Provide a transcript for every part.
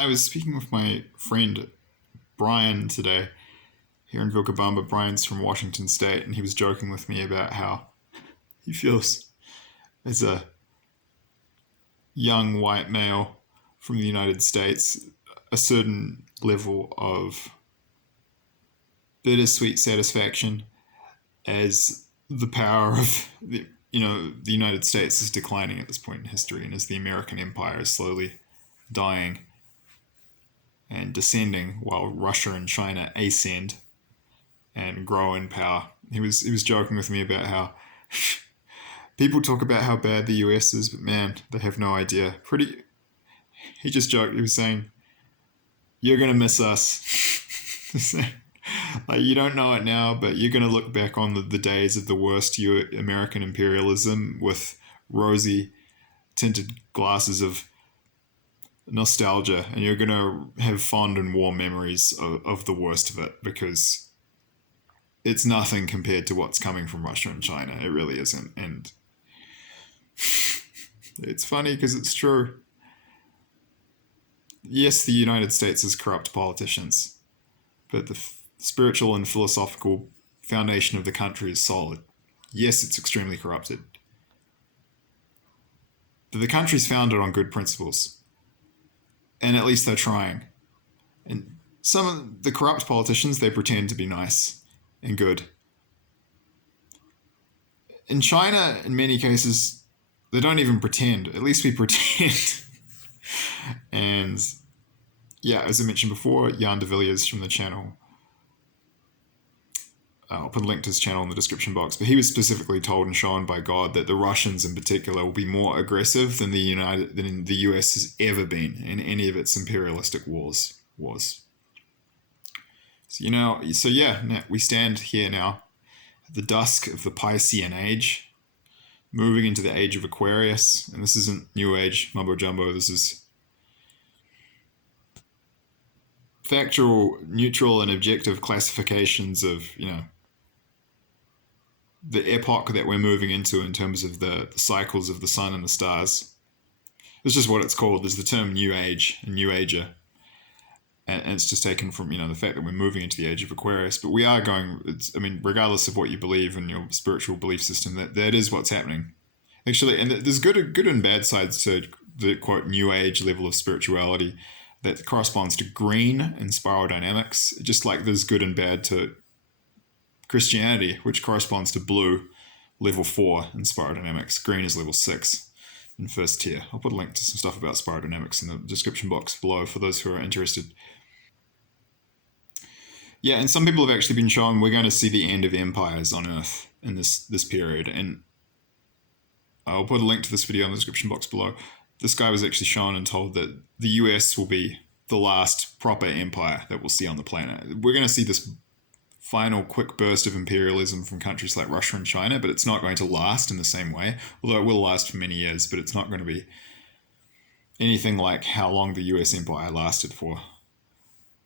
I was speaking with my friend Brian today here in Vilcabamba. Brian's from Washington State, and he was joking with me about how he feels as a young white male from the United States a certain level of bittersweet satisfaction as the power of the United States is declining at this point in history, and as the American empire is slowly dying and descending while Russia and China ascend and grow in power. He was joking with me about how people talk about how bad the US is, but man, they have no idea. He just joked. He was saying, "You're gonna miss us." Like, you don't know it now, but you're gonna look back on the days of the worst American imperialism with rosy tinted glasses of nostalgia, and you're gonna have fond and warm memories of the worst of it, because it's nothing compared to what's coming from Russia and China. It really isn't. And it's funny because it's true. Yes, the United States has corrupt politicians, but the spiritual and philosophical foundation of the country is solid. Yes, it's extremely corrupted, but the country's founded on good principles, and at least they're trying. And some of the corrupt politicians, they pretend to be nice and good. In China, in many cases, they don't even pretend. At least we pretend. And yeah, as I mentioned before, Jan de Villiers from the channel. I'll put a link to his channel in the description box. But he was specifically told and shown by God that the Russians in particular will be more aggressive than the US has ever been in any of its imperialistic wars. So now we stand here now at the dusk of the Piscean age, moving into the age of Aquarius. And this isn't New Age mumbo jumbo. This is factual, neutral, and objective classifications of, the epoch that we're moving into in terms of the cycles of the sun and the stars. It's just what it's called. There's the term New Age and New Ager. And it's just taken from, the fact that we're moving into the age of Aquarius. But we are regardless of what you believe in your spiritual belief system, that is what's happening. Actually, and there's good and bad sides to the, quote, New Age level of spirituality that corresponds to green in spiral dynamics, just like there's good and bad to Christianity, which corresponds to blue, level 4 in spiral dynamics. Green is level 6 in first tier. I'll put a link to some stuff about spiral dynamics in the description box below for those who are interested. Yeah, and some people have actually been shown we're going to see the end of empires on Earth in this period. And I'll put a link to this video in the description box below. This guy was actually shown and told that the US will be the last proper empire that we'll see on the planet. We're going to see this final quick burst of imperialism from countries like Russia and China, but it's not going to last in the same way, although it will last for many years, but it's not going to be anything like how long the US empire lasted for.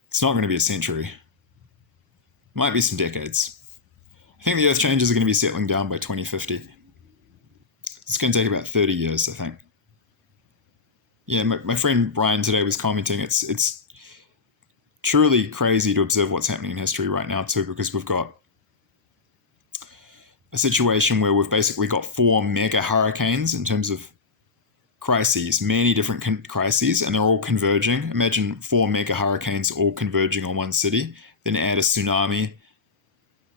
It's not going to be a century. Might be some decades. I think the Earth changes are going to be settling down by 2050. It's going to take about 30 years, I think. Yeah, my friend Brian today was commenting, it's truly crazy to observe what's happening in history right now too, because we've got a situation where we've basically got 4 mega hurricanes in terms of crises, many different crises, and they're all converging. Imagine 4 mega hurricanes all converging on one city, then add a tsunami,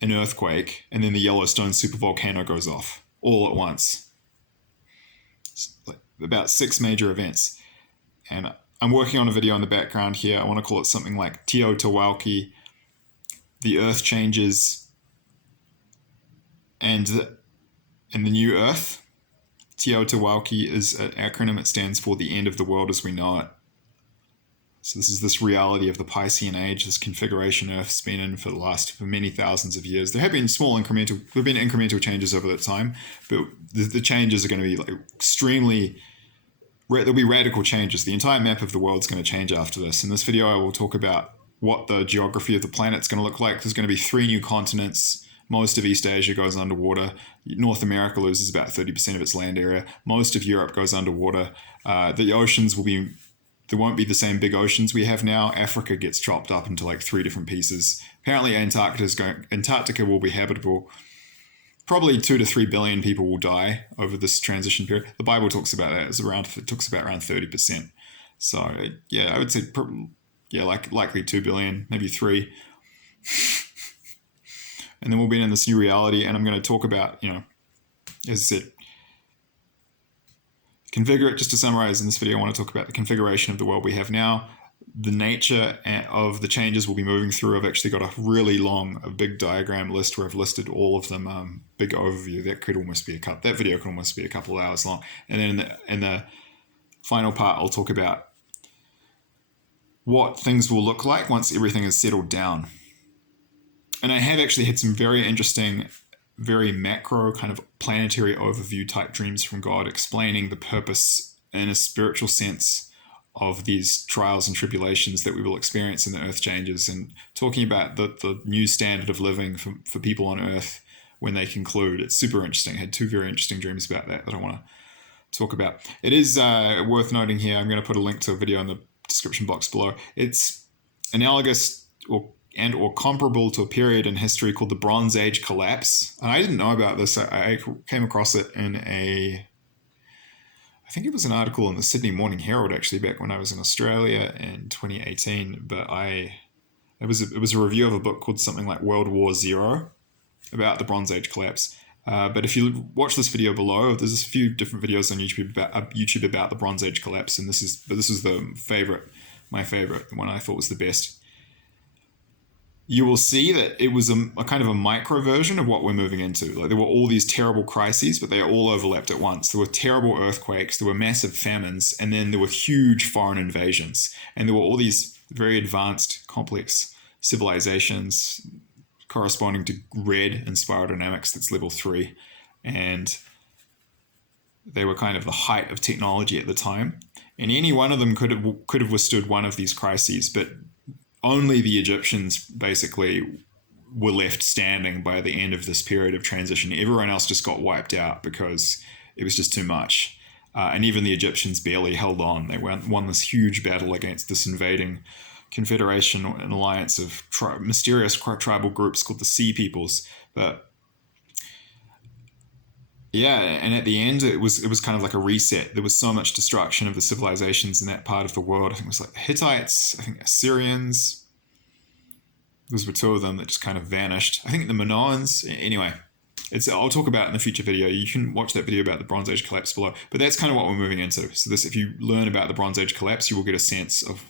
an earthquake, and then the Yellowstone supervolcano goes off all at once. It's like about 6 major events. And I'm working on a video in the background here. I want to call it something like TEOTWAWKI, the Earth changes, and the new Earth. TEOTWAWKI is an acronym. It stands for the end of the world as we know it. So this is this reality of the Piscean age, this configuration Earth's been in for many thousands of years. There have been incremental changes over that time, but the changes are going to be like there'll be radical changes. The entire map of the world is going to change after this. In this video, I will talk about what the geography of the planet is going to look like. There's going to be 3 new continents. Most of East Asia goes underwater. North America loses about 30% of its land area. Most of Europe goes underwater. The oceans will be there won't be the same big oceans we have now. Africa gets chopped up into like 3 different pieces. Apparently Antarctica will be habitable. Probably 2 to 3 billion people will die over this transition period. The Bible talks about that. It talks about around 30%. So yeah, I would say likely 2 billion, maybe 3. And then we'll be in this new reality, and I'm going to talk about, as I said, just to summarize in this video, I want to talk about the configuration of the world we have now, the nature of the changes we'll be moving through. I've actually got a big diagram list where I've listed all of them, big overview. That video could almost be a couple of hours long. And then in the final part, I'll talk about what things will look like once everything is settled down. And I have actually had some very interesting, very macro kind of planetary overview type dreams from God, explaining the purpose in a spiritual sense of these trials and tribulations that we will experience in the earth changes, and talking about the new standard of living for people on earth when they conclude. It's super interesting. I had 2 very interesting dreams about that I want to talk about. It is worth noting here, I'm going to put a link to a video in the description box below. It's analogous or comparable to a period in history called the Bronze Age collapse. And I didn't know about this. I came across it in I think it was an article in the Sydney Morning Herald, actually, back when I was in Australia in 2018. But it was a review of a book called something like World War Zero about the Bronze Age collapse. But if you watch this video below, there's a few different videos on YouTube about the Bronze Age collapse, and this is my favorite, the one I thought was the best. You will see that it was a kind of a micro version of what we're moving into. Like, there were all these terrible crises, but they all overlapped at once. There were terrible earthquakes, there were massive famines, and then there were huge foreign invasions. And there were all these very advanced, complex civilizations corresponding to red in spiral dynamics, that's level 3. And they were kind of the height of technology at the time. And any one of them could have withstood one of these crises, but only the Egyptians basically were left standing by the end of this period of transition. Everyone else just got wiped out because it was just too much. And even the Egyptians barely held on. They won this huge battle against this invading confederation and alliance of mysterious tribal groups called the Sea Peoples. But yeah, and at the end, it was kind of like a reset. There was so much destruction of the civilizations in that part of the world. I think it was like the Hittites, I think Assyrians. Those were 2 of them that just kind of vanished. I think the Minoans. Anyway, I'll talk about it in a future video. You can watch that video about the Bronze Age collapse below. But that's kind of what we're moving into. So if you learn about the Bronze Age collapse, you will get a sense of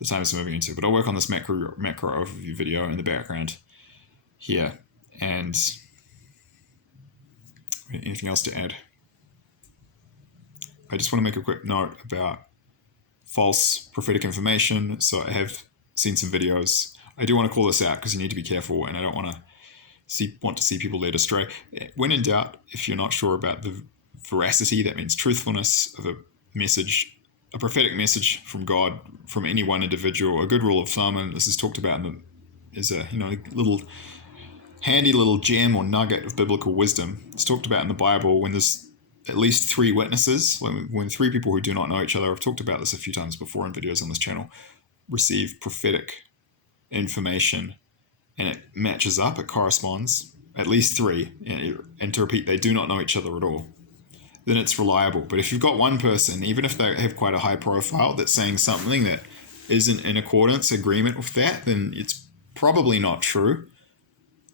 the time it's moving into. But I'll work on this macro overview video in the background here. And anything else to add? I just want to make a quick note about false prophetic information. So I have seen some videos. I do want to call this out because you need to be careful, and I don't want to see people led astray. When in doubt, if you're not sure about the veracity, that means truthfulness of a message, a prophetic message from God, from any one individual, a good rule of thumb, and this is talked about is a little handy little gem or nugget of biblical wisdom. It's talked about in the Bible when there's at least 3 witnesses, when 3 people who do not know each other, I've talked about this a few times before in videos on this channel, receive prophetic information and it matches up, it corresponds, at least 3, and to repeat, they do not know each other at all, then it's reliable. But if you've got one person, even if they have quite a high profile, that's saying something that isn't in agreement with that, then it's probably not true.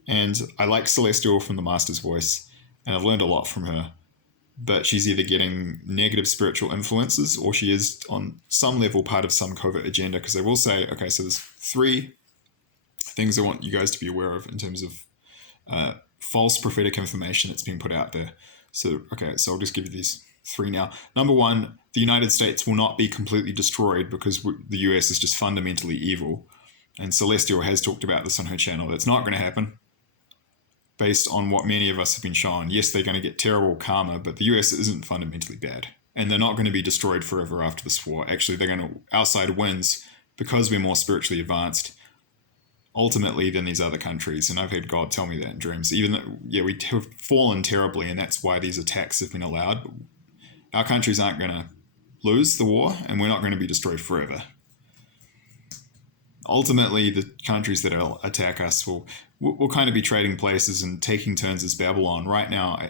And I like Celestial from the Master's Voice, and I've learned a lot from her. But she's either getting negative spiritual influences, or she is on some level part of some covert agenda, because they will say, okay, so there's 3 things I want you guys to be aware of in terms of false prophetic information that's being put out there. So, okay, so I'll just give you these 3 now. Number 1, the United States will not be completely destroyed because the US is just fundamentally evil. And Celestial has talked about this on her channel. That's not going to happen based on what many of us have been shown. Yes, they're going to get terrible karma, but the US isn't fundamentally bad. And they're not going to be destroyed forever after this war. Actually, they're going to, our side wins because we're more spiritually advanced ultimately than these other countries. And I've had God tell me that in dreams. Even though, yeah, we have fallen terribly, and that's why these attacks have been allowed. Our countries aren't going to lose the war, and we're not going to be destroyed forever. Ultimately, the countries that will attack us will kind of be trading places and taking turns as Babylon. Right now,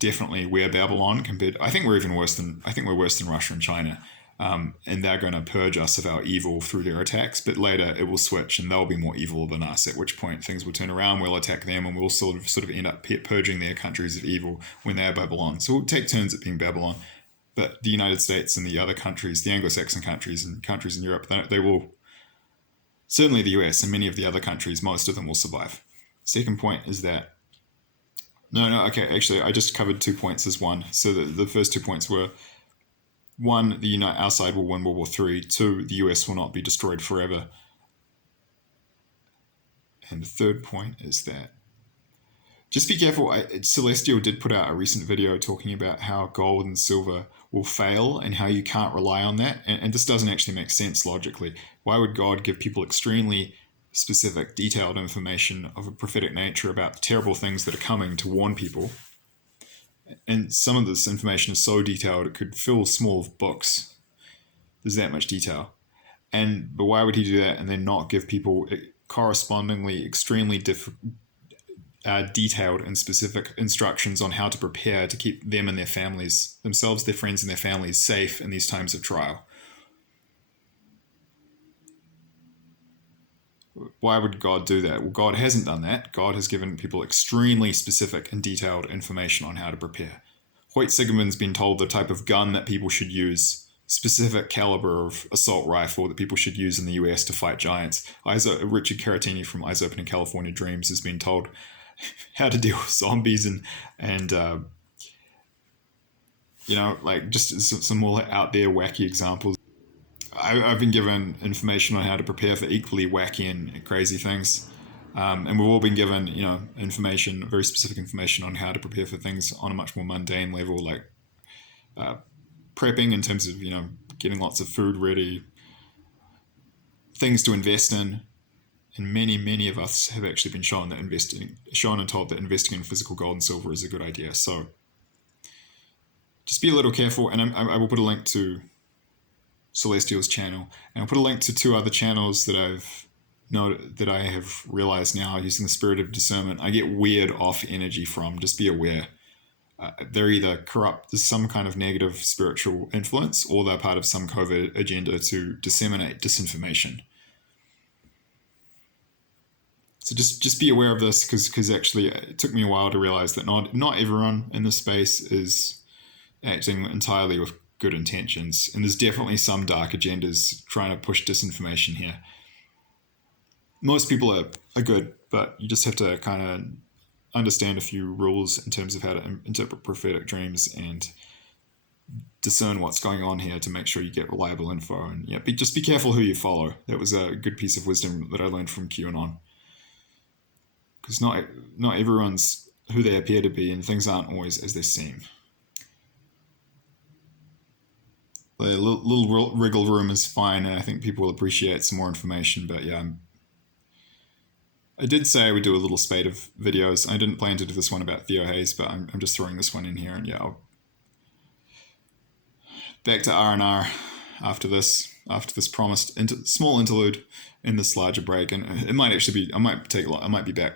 definitely we're Babylon compared. I think we're worse than Russia and China. And they're going to purge us of our evil through their attacks, but later it will switch and they'll be more evil than us, at which point things will turn around, we'll attack them, and we'll sort of end up purging their countries of evil when they're Babylon. So we'll take turns at being Babylon. But the United States and the other countries, the Anglo-Saxon countries and countries in Europe, they will, certainly the US and many of the other countries, most of them will survive. Second point is that, okay, actually I just covered 2 points as one. So the first 2 points were, one, our side will win World War III. Two, the US will not be destroyed forever. And the third point is that just be careful. Celestial did put out a recent video talking about how gold and silver will fail and how you can't rely on that. And this doesn't actually make sense logically. Why would God give people extremely specific, detailed information of a prophetic nature about the terrible things that are coming to warn people? And some of this information is so detailed it could fill small books. There's that much detail. But why would he do that and then not give people correspondingly extremely detailed and specific instructions on how to prepare to keep them and their families, themselves, their friends, and their families safe in these times of trial? Why would God do that? Well, God hasn't done that. God has given people extremely specific and detailed information on how to prepare. Hoyt Sigeman's been told the type of gun that people should use, specific caliber of assault rifle that people should use in the US to fight giants. Richard Caratini from Eyes Open in California Dreams has been told how to deal with zombies and just some more out there wacky examples. I've been given information on how to prepare for equally wacky and crazy things. And we've all been given, information, very specific information on how to prepare for things on a much more mundane level, like prepping in terms of, getting lots of food ready, things to invest in. And many, many of us have actually been shown and told that investing in physical gold and silver is a good idea. So just be a little careful. And I will put a link to Celestial's channel, and I'll put a link to 2 other channels that I have realized now, using the spirit of discernment, I get weird off energy from. Just be aware. They're either corrupt, there's some kind of negative spiritual influence, or they're part of some covert agenda to disseminate disinformation. So just be aware of this, because actually it took me a while to realize that not everyone in this space is acting entirely with good intentions, and there's definitely some dark agendas trying to push disinformation here. Most people are good, but you just have to kind of understand a few rules in terms of how to interpret prophetic dreams and discern what's going on here to make sure you get reliable info. And just be careful who you follow. That was a good piece of wisdom that I learned from QAnon, because not everyone's who they appear to be, and things aren't always as they seem. The little wriggle room is fine, and I think people will appreciate some more information. But I did say I would do a little spate of videos. I didn't plan to do this one about Theo Hayes, but I'm just throwing this one in here. And back to R&R after this promised small interlude in this larger break. And it might actually be, I might be back.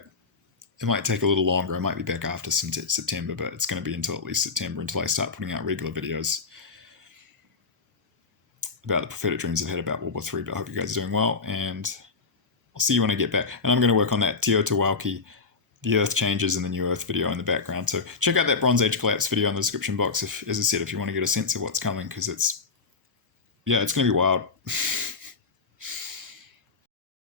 It might take a little longer. I might be back after September, but it's going to be until at least September, until I start putting out regular videos about the prophetic dreams I've had about World War III. But I hope you guys are doing well, and I'll see you when I get back. And I'm going to work on that TEOTWAWKI, the Earth Changes and the New Earth video in the background. So check out that Bronze Age Collapse video in the description box, if, as I said, if you want to get a sense of what's coming, because it's going to be wild.